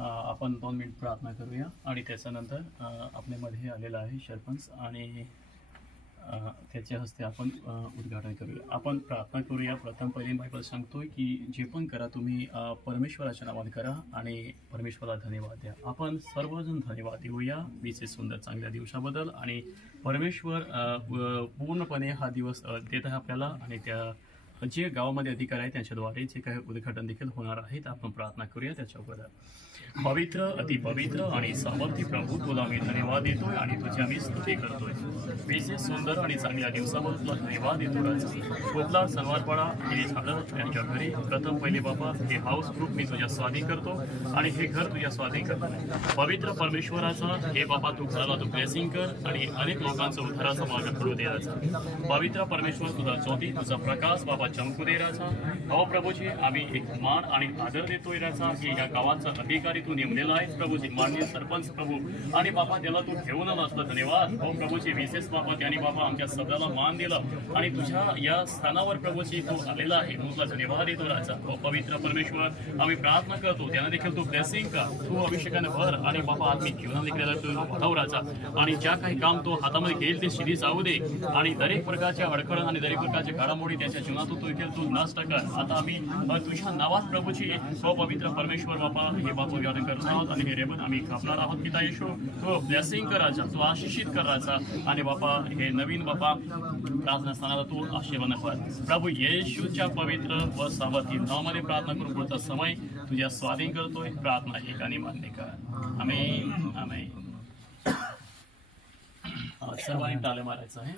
आपण 2 मिनिट प्रार्थना करूया आणि त्याच्यानंतर आपल्यामध्ये आलेला आहे सरपंच आणि त्याच्या हस्ते आपण उद्घाटन करूया. आपण प्रार्थना करूया. प्रथम पहिली बायबल सांगतोय की जे पण करा तुम्ही परमेश्वराच्या नावाने करा आणि परमेश्वराला धन्यवाद द्या. आपण सर्वजण धन्यवाद देऊया विशेष सुंदर चांगल्या दिवसाबद्दल आणि परमेश्वर पूर्णपणे हा दिवस देत आहे आपल्याला आणि त्या जे गावामध्ये अधिकारी आहेत त्यांच्याद्वारे जे काही उद्घाटन देखील होणार आहे आपण प्रार्थना करूया त्याच्याबद्दल. पवित्र अतिपवित्र आणि सामर्थ्य प्रभू तुला मी धन्यवाद देतोय आणि तुझी आम्ही स्तुती करतोय. विशेष सुंदर आणि चांगल्या दिवसाबद्दल तुला धन्यवाद देतो. कुठला सणवारपाडा हे झालं त्यांच्या घरी प्रथम पहिले बाबा हे हाऊस ग्रुप मी तुझ्या स्वाधीन करतो आणि हे घर तुझ्या स्वाधीन करतो. पवित्र परमेश्वराचा हे बाबा तू घराला तू ब्लेसिंग कर आणि अनेक लोकांचं उद्धाराचा मार्ग करू दे राजा. पवित्र परमेश्वर तुझा ज्योती तुझा प्रकाश बाबा चमकू दे राजा. हो प्रभूजी आम्ही एक मान आणि आदर देतोय राजा की या गावाचा अधिकारी तू नेमलेला आहे प्रभूजी. माननीय सरपंच प्रभू आणि बाबा त्याला तू ठेवून असलं धन्यवाद. हो प्रभूजी विशेष बाबा त्यांनी बाबा आमच्या शब्दाला मान दिला आणि तुझ्या या स्थानावर प्रभूजी तू आलेला आहे तुला धन्यवाद देतो राजा. हो पवित्र परमेश्वर आम्ही प्रार्थना करतो त्यांना देखील तू ब्लेसिंग का तू अभिषेकाने भर आणि बाबा आत्मिक जीवना देखील तू वाढव राजा आणि ज्या काही काम तो हातामध्ये घेईल ते शिरी जाऊ दे आणि दरेक प्रकारच्या अडखळण आणि दरेक प्रकारच्या घडामोडी त्याच्या जीवनातून तू देखील तू नष्ट कर. आता आम्ही तुझ्या नावात प्रभूची हो पवित्र परमेश्वर बाबा हे बाबा उद्घाटन करत आहोत आणि हे रेबन आम्ही कापणार आहोत पिता येशू तो ब्लेसिंग करायचा तो आशिषित करायचा आणि बापा हे नवीन बापा प्रार्थना स्थानाला तू आशीर्वाद कर प्रभू येशूच्या पवित्र व सामर्थ्य नावामध्ये प्रार्थना करून पुढचा समय तुझ्या स्वाधीन करतोय. प्रार्थना एकाने मान्य कर. आमेन आमेन. सर्वांनी टाळे मारायचं आहे.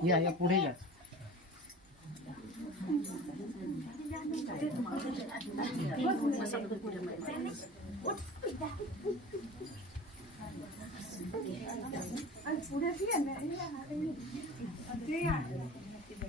या पुढे जा.